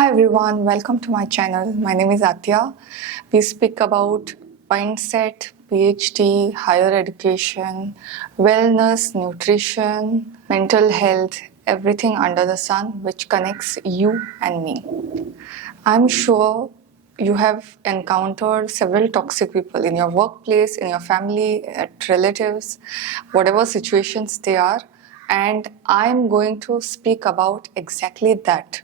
Hi everyone, welcome to my channel. My name is Aatiya. We speak about mindset, PhD, higher education, wellness, nutrition, mental health, everything under the sun which connects you and me. I'm sure you have encountered several toxic people in your workplace, in your family, at relatives, whatever situations they are, and I'm going to speak about exactly that.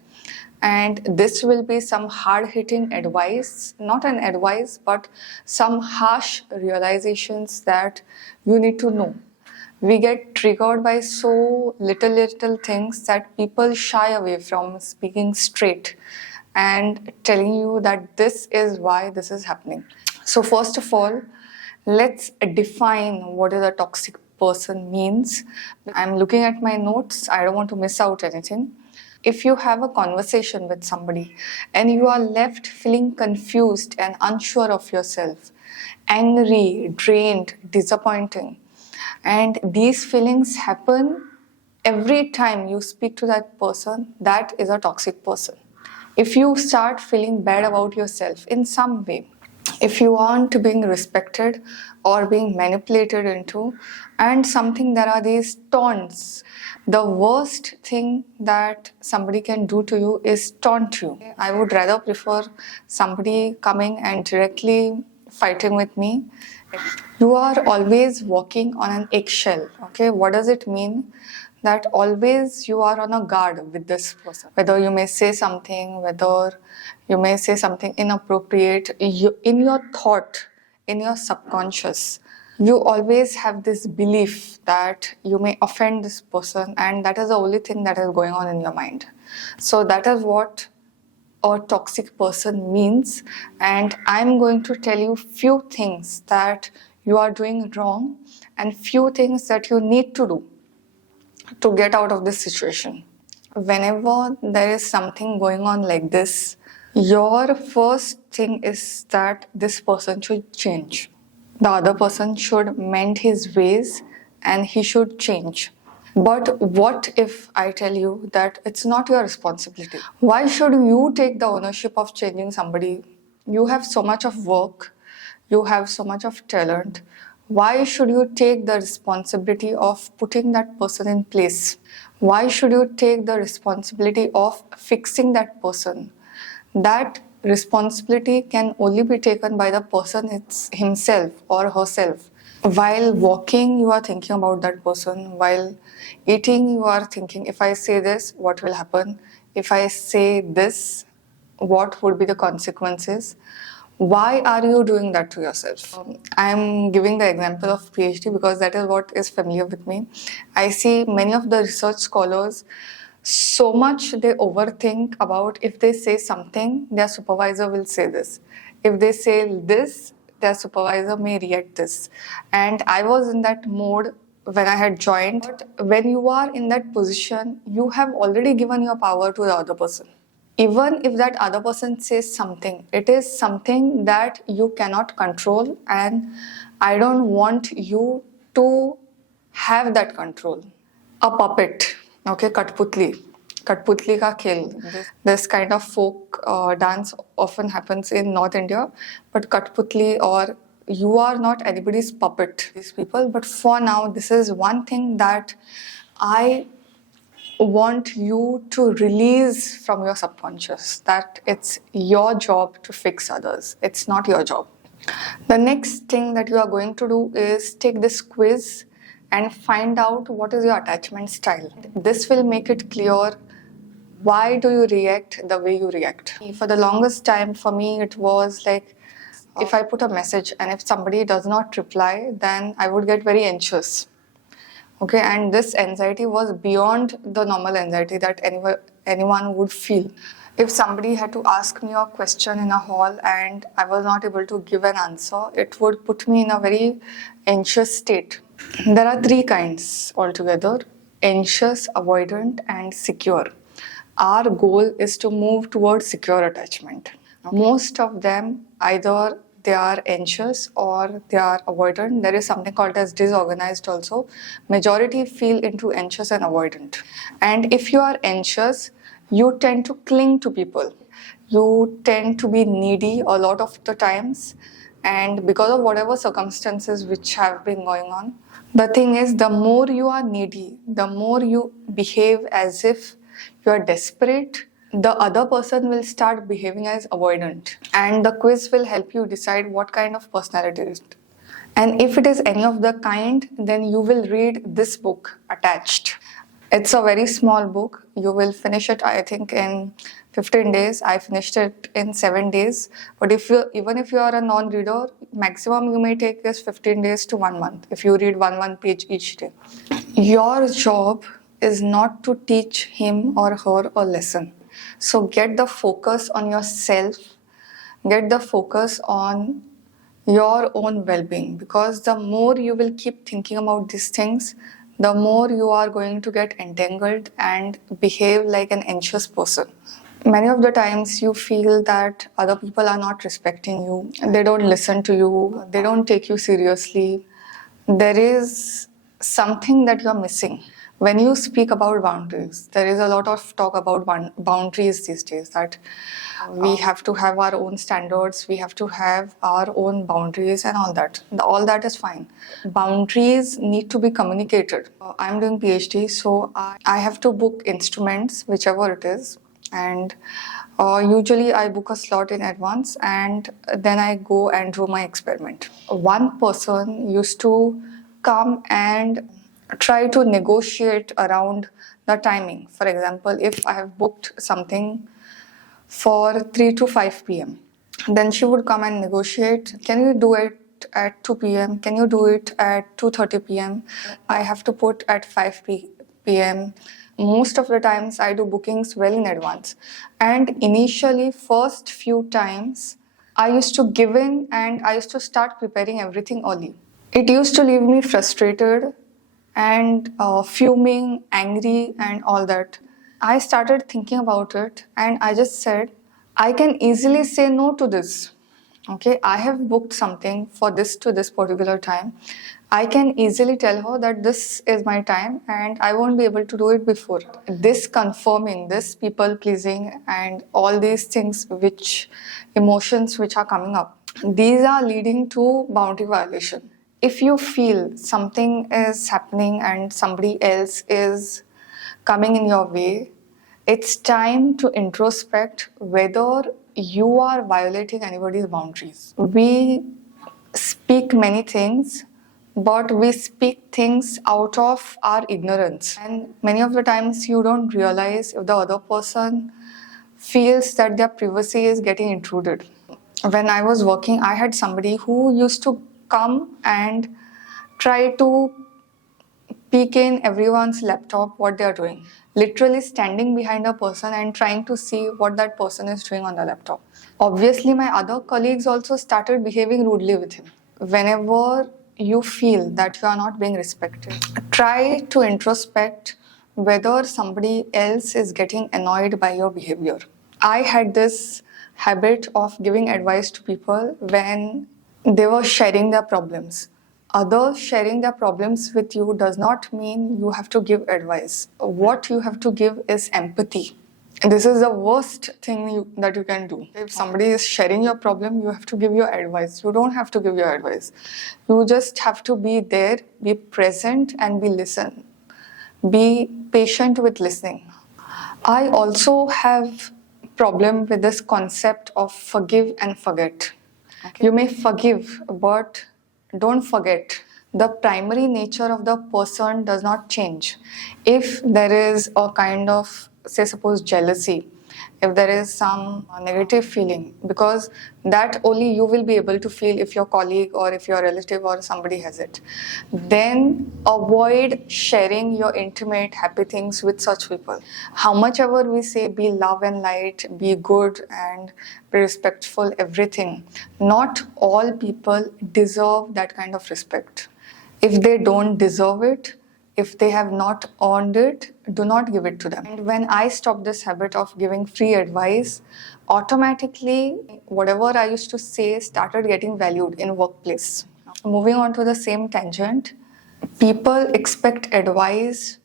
And this will be some hard hitting advice, not an advice, but some harsh realizations that you need to know. We get triggered by so little things that people shy away from speaking straight and telling you that this is why this is happening. So first of all, let's define what is a toxic person means. I'm looking at my notes. I don't want to miss out anything. If you have a conversation with somebody and you are left feeling confused and unsure of yourself, angry, drained, disappointing, and these feelings happen every time you speak to that person, that is a toxic person. If you start feeling bad about yourself in some way, if you aren't being respected or being manipulated into, and something, there are these taunts. The worst thing that somebody can do to you is taunt you. I would rather prefer somebody coming and directly fighting with me. You are always walking on an eggshell. Okay, what does it mean? That always you are on a guard with this person. Whether you may say something, whether you may say something inappropriate, in your thought, in your subconscious, you always have this belief that you may offend this person, and that is the only thing that is going on in your mind. So that is what a toxic person means, and I'm going to tell you few things that you are doing wrong and few things that you need to do to get out of this situation. Whenever there is something going on like this, your first thing is that this person should change. The other person should mend his ways and he should change. But what if I tell you that it's not your responsibility? Why should you take the ownership of changing somebody? You have so much of work, you have so much of talent. Why should you take the responsibility of putting that person in place? Why should you take the responsibility of fixing that person? That responsibility can only be taken by the person himself or herself. While walking, you are thinking about that person. While eating, you are thinking, if I say this, what will happen? If I say this, what would be the consequences? Why are you doing that to yourself? I'm giving the example of PhD because that is what is familiar with me. I see many of the research scholars, so much they overthink about if they say something, their supervisor will say this. If they say this, their supervisor may react this. And I was in that mode when I had joined. But when you are in that position, you have already given your power to the other person. Even if that other person says something, it is something that you cannot control, and I don't want you to have that control. A puppet, okay, Katputli ka khel. This kind of folk dance often happens in North India, but Katputli, or you are not anybody's puppet, these people. But for now, this is one thing that I want you to release from your subconscious, that it's your job to fix others. It's not your job. The next thing that you are going to do is take this quiz and find out what is your attachment style. This will make it clear why do you react the way you react. For the longest time, for me, it was like if I put a message and if somebody does not reply, then I would get very anxious. Okay, and this anxiety was beyond the normal anxiety that anyone would feel. If somebody had to ask me a question in a hall and I was not able to give an answer, it would put me in a very anxious state. There are three kinds altogether: anxious, avoidant, and secure. Our goal is to move towards secure attachment. Most of them, either they are anxious or they are avoidant. There is something called as disorganized also. Majority feel into anxious and avoidant. And if you are anxious, You tend to cling to people. You tend to be needy a lot of the times, and because of whatever circumstances which have been going on. The thing is, the more you are needy, the more you behave as if you are desperate, the other person will start behaving as avoidant. And the quiz will help you decide what kind of personality it is. And if it is any of the kind, then you will read this book attached. It's a very small book. You will finish it, I think, in 15 days. I finished it in 7 days. But even if you are a non-reader, maximum you may take is 15 days to 1 month if you read one page each day. Your job is not to teach him or her a lesson. So get the focus on yourself, get the focus on your own well-being, because the more you will keep thinking about these things, the more you are going to get entangled and behave like an anxious person. Many of the times you feel that other people are not respecting you, they don't listen to you, they don't take you seriously. There is something that you're missing. When you speak about boundaries, there is a lot of talk about boundaries these days, that we have to have our own standards, we have to have our own boundaries and all that. All that is fine. Boundaries need to be communicated. I'm doing PhD, so I have to book instruments, whichever it is, and usually I book a slot in advance and then I go and do my experiment. One person used to come and try to negotiate around the timing. For example, if I have booked something for 3 to 5 p.m., then she would come and negotiate. Can you do it at 2 p.m.? Can you do it at 2:30 p.m.? I have to put at 5 p.m. Most of the times I do bookings well in advance. And initially, first few times, I used to give in and I used to start preparing everything early. It used to leave me frustrated and fuming, angry, and all that. I started thinking about it and I just said, I can easily say no to this. Okay, I have booked something for this to this particular time. I can easily tell her that this is my time and I won't be able to do it before. This confirming, this people pleasing, and all these things, which emotions which are coming up, these are leading to boundary violation. If you feel something is happening and somebody else is coming in your way, it's time to introspect whether you are violating anybody's boundaries. We speak many things, but we speak things out of our ignorance. And many of the times you don't realize if the other person feels that their privacy is getting intruded. When I was working, I had somebody who used to come and try to peek in everyone's laptop what they are doing. Literally standing behind a person and trying to see what that person is doing on the laptop. Obviously, my other colleagues also started behaving rudely with him. Whenever you feel that you are not being respected, try to introspect whether somebody else is getting annoyed by your behavior. I had this habit of giving advice to people when they were sharing their problems. Others sharing their problems with you does not mean you have to give advice. What you have to give is empathy. And this is the worst thing that you can do. If somebody is sharing your problem, you have to give your advice. You don't have to give your advice. You just have to be there, be present, and listen. Be patient with listening. I also have problem with this concept of forgive and forget. Okay. You may forgive, but don't forget. The primary nature of the person does not change. If there is a kind of, say, suppose jealousy, if there is some negative feeling, because that only you will be able to feel if your colleague or if your relative or somebody has it, then avoid sharing your intimate happy things with such people. How much ever we say be love and light, be good and be respectful, everything, not all people deserve that kind of respect. If they don't deserve it, if they have not earned it, do not give it to them. And when I stopped this habit of giving free advice, automatically whatever I used to say started getting valued in workplace. Moving on to the same tangent, people expect advice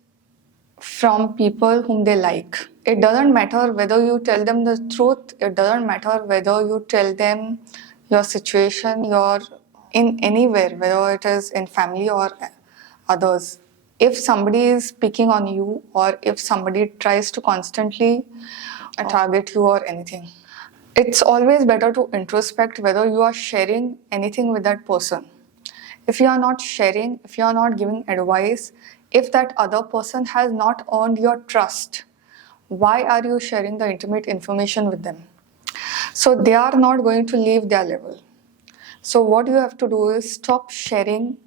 from people whom they like. It doesn't matter whether you tell them the truth, it doesn't matter whether you tell them your situation, your in anywhere, whether it is in family or others. If somebody is picking on you, or if somebody tries to constantly target you or anything, it's always better to introspect whether you are sharing anything with that person. If you are not sharing, if you are not giving advice, if that other person has not earned your trust, why are you sharing the intimate information with them? So they are not going to leave their level. So what you have to do is stop sharing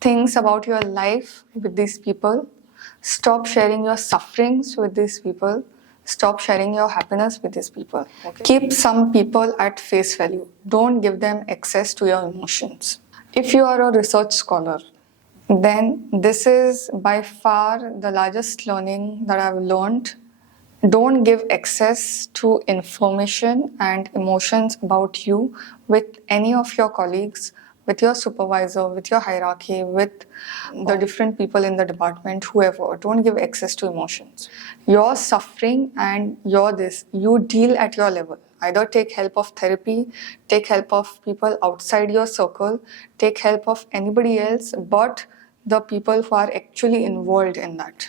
things about your life with these people. Stop sharing your sufferings with these people. Stop sharing your happiness with these people. Okay? Keep some people at face value. Don't give them access to your emotions. If you are a research scholar, then this is by far the largest learning that I've learned. Don't give access to information and emotions about you with any of your colleagues, with your supervisor, with your hierarchy, with the different people in the department, whoever. Don't give access to emotions. Your suffering and your this, you deal at your level. Either take help of therapy, take help of people outside your circle, take help of anybody else but the people who are actually involved in that.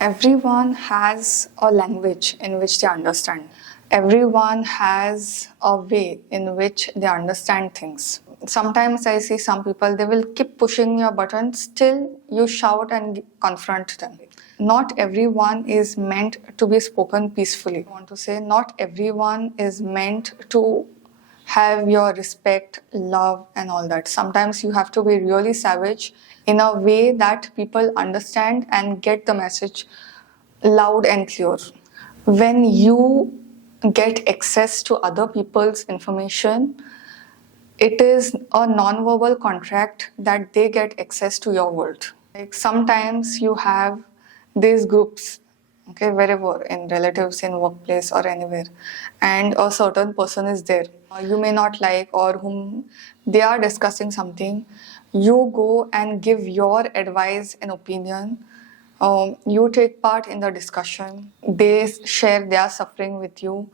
Everyone has a language in which they understand. Everyone has a way in which they understand things. Sometimes I see some people, they will keep pushing your buttons till you shout and confront them. Not everyone is meant to be spoken peacefully. I want to say, not everyone is meant to have your respect, love, and all that. Sometimes you have to be really savage in a way that people understand and get the message loud and clear. When you get access to other people's information, it is a non-verbal contract that they get access to your world. Like sometimes you have these groups, okay, wherever, in relatives, in workplace or anywhere, and a certain person is there you may not like, or whom they are discussing something. You go and give your advice and opinion. You take part in the discussion. They share their suffering with you,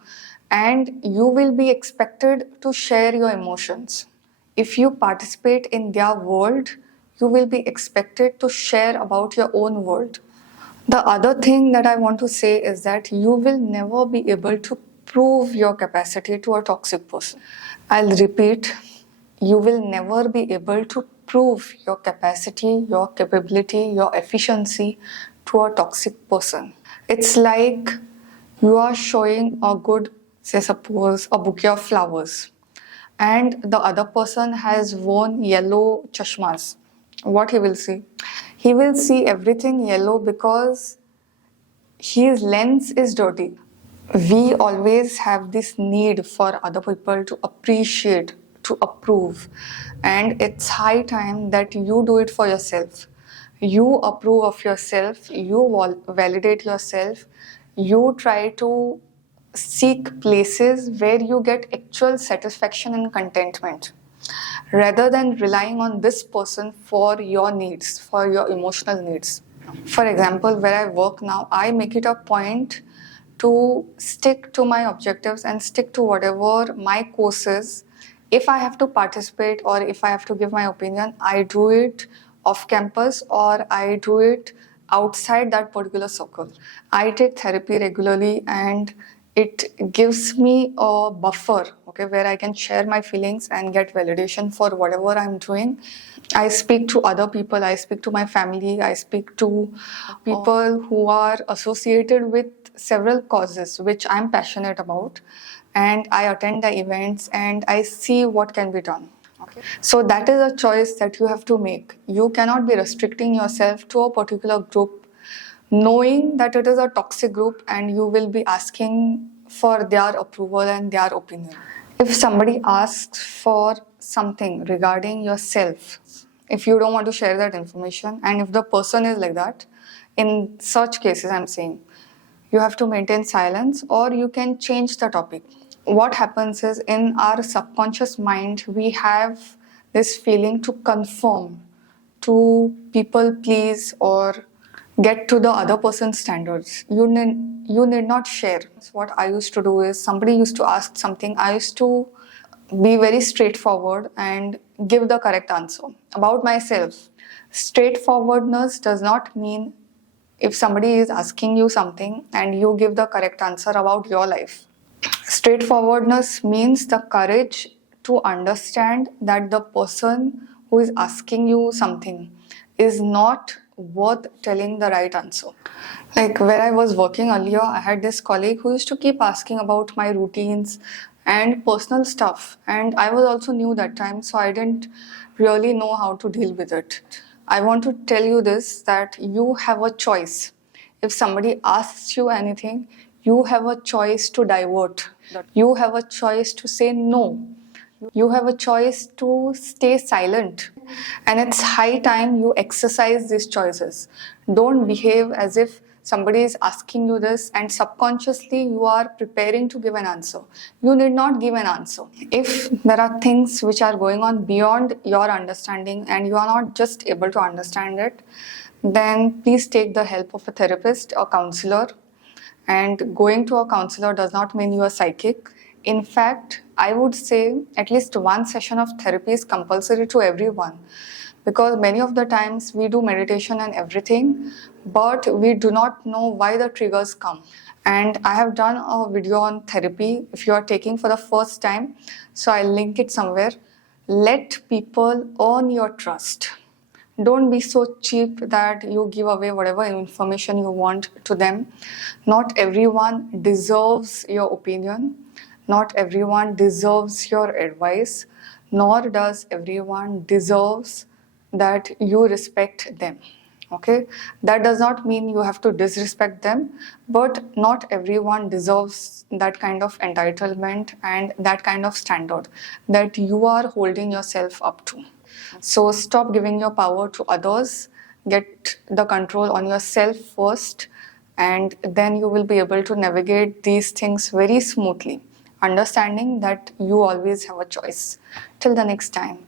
and you will be expected to share your emotions. If you participate in their world, you will be expected to share about your own world. The other thing that I want to say is that you will never be able to prove your capacity to a toxic person. I'll repeat, you will never be able to prove your capacity, your capability, your efficiency to a toxic person. It's like you are showing a good, say, suppose a bouquet of flowers, and the other person has worn yellow chashmas. What he will see? He will see everything yellow because his lens is dirty. We always have this need for other people to appreciate, to approve, and it's high time that you do it for yourself. You approve of yourself, you validate yourself, you try to seek places where you get actual satisfaction and contentment rather than relying on this person for your needs, for your emotional needs. For example, where I work now, I make it a point to stick to my objectives and stick to whatever my course is. If I have to participate or if I have to give my opinion, I do it off campus or I do it outside that particular circle. I take therapy regularly, and it gives me a buffer, okay, where I can share my feelings and get validation for whatever I'm doing. I speak to other people, I speak to my family, I speak to people who are associated with several causes which I'm passionate about, and I attend the events and I see what can be done. Okay. So that is a choice that you have to make. You cannot be restricting yourself to a particular group knowing that it is a toxic group and you will be asking for their approval and their opinion. If somebody asks for something regarding yourself, if you don't want to share that information, and if the person is like that, in such cases, I'm saying, you have to maintain silence or you can change the topic. What happens is, in our subconscious mind, we have this feeling to conform, to people please, or get to the other person's standards. You need not share. What I used to do is, somebody used to ask something, I used to be very straightforward and give the correct answer. About myself, straightforwardness does not mean if somebody is asking you something and you give the correct answer about your life. Straightforwardness means the courage to understand that the person who is asking you something is not worth telling the right answer. Like where I was working earlier, I had this colleague who used to keep asking about my routines and personal stuff. And I was also new that time, so I didn't really know how to deal with it. I want to tell you this, that you have a choice. If somebody asks you anything, you have a choice to divert. You have a choice to say no. You have a choice to stay silent. And it's high time you exercise these choices. Don't behave as if somebody is asking you this and subconsciously you are preparing to give an answer. You need not give an answer. If there are things which are going on beyond your understanding and you are not just able to understand it, then please take the help of a therapist or counselor. And going to a counselor does not mean you are psychic. In fact, I would say at least one session of therapy is compulsory to everyone, because many of the times we do meditation and everything, but we do not know why the triggers come. And I have done a video on therapy if you are taking for the first time, so I'll link it somewhere. Let people earn your trust. Don't be so cheap that you give away whatever information you want to them. Not everyone deserves your opinion. Not everyone deserves your advice. Nor does everyone deserves that you respect them. Okay, that does not mean you have to disrespect them, but not everyone deserves that kind of entitlement and that kind of standard that you are holding yourself up to. So stop giving your power to others, get the control on yourself first, and then you will be able to navigate these things very smoothly, understanding that you always have a choice. Till the next time.